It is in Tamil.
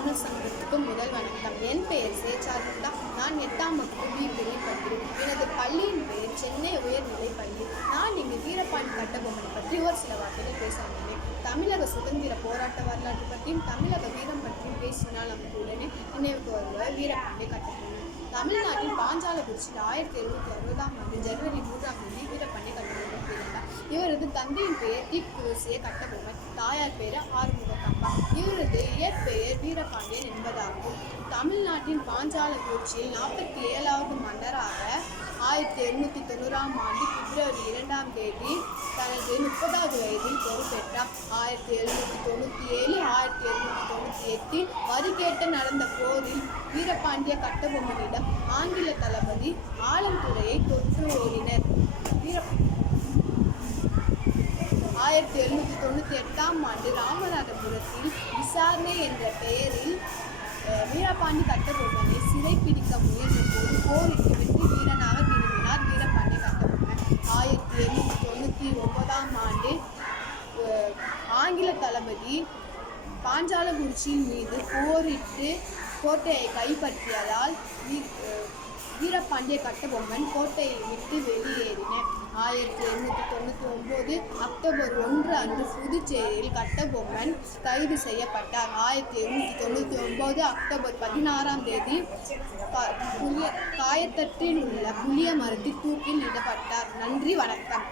தமிழ் சங்கத்துக்கு முதல் வணக்கம். என் பெயர் சேச்சாருந்தா நான் எட்டாம் வகுப்பு பி பிரிவில் படிக்கிறேன். எனது பள்ளியின் பெயர் சென்னை உயர்நிலை பள்ளி. நான் இங்கு வீரபாண்டி கட்டபொம்மனை பற்றி ஒரு சில வார்த்தைகள் பேச வந்தேன். தமிழக சுதந்திர போராட்ட வரலாற்று பற்றியும் தமிழக வீரம் பற்றியும் பேசினால் நமக்கு உடனே நினைவுக்கு வருவார் வீரபாண்டிய கட்டபொம்மன். தமிழ்நாட்டின் பாஞ்சாலக்குறிச்சியில் ஆயிரத்தி எழுநூற்றி அறுபதாம் ஆண்டு ஜனவரி மூன்றாம் தேதி வீரபாண்டிய கட்டபொம்மன் பிறந்தார். இவரது தந்தையின் பெயர் திக்குருசிய கட்டபொம்மன். தாயார் பெயர் ஆறுமுகத்தப்பா இவரது இயற்பெயர் வீரபாண்டியன் என்பதாகும். தமிழ்நாட்டின் பாஞ்சால பாஞ்சாலக்குறிச்சியில் நாற்பத்தி ஏழாவது மன்னராக ஆயிரத்தி எழுநூற்றி தொண்ணூறாம் ஆண்டு பிப்ரவரி இரண்டாம் தேதி தனது முப்பதாவது வயதில் பொறுப்பேற்றார். ஆயிரத்தி எழுநூற்றி தொண்ணூற்றி ஏழு ஆயிரத்தி எழுநூற்றி தொண்ணூற்றி எட்டில் வரிகேட்டு நடந்த போரில் வீரபாண்டிய கட்டபொம்மனிடம் ஆங்கில தளபதி ஆலந்துறையை தொற்று ஓடினர். ஆயிரத்தி எழுநூற்றி தொண்ணூற்றி எட்டாம் ஆண்டு ராமநாதபுரத்தில் விசாரணை என்ற பெயரில் வீரபாண்டி கட்டபொம்மனை சிறைப்பிடிக்க முயன்றபோது போரிட்டு வெற்றி வீரனாக திரும்பினார் வீரபாண்டி கட்டபொம்மன். ஆயிரத்தி எழுநூற்றி தொண்ணூற்றி ஒன்பதாம் ஆண்டு ஆங்கில தளபதி பாஞ்சாலகுறிச்சியின் மீது போரிட்டு கோட்டையை கைப்பற்றியதால் வீரபாண்டிய கட்டபொம்மன் கோட்டையை விட்டு வெளியேறினர் ஆயிரத்தி எண்ணூற்றி தொண்ணூற்றி ஒம்பது அக்டோபர் ஒன்று அன்று புதுச்சேரியில் கட்டபொம்மன் கைது செய்யப்பட்டார். ஆயிரத்தி எண்ணூற்றி தொண்ணூற்றி ஒம்பது அக்டோபர் பதினாறாம் தேதி புளிய காயத்தட்டில் உள்ள புளிய மரத்தில் தூக்கில் இடப்பட்டார். நன்றி வணக்கம்.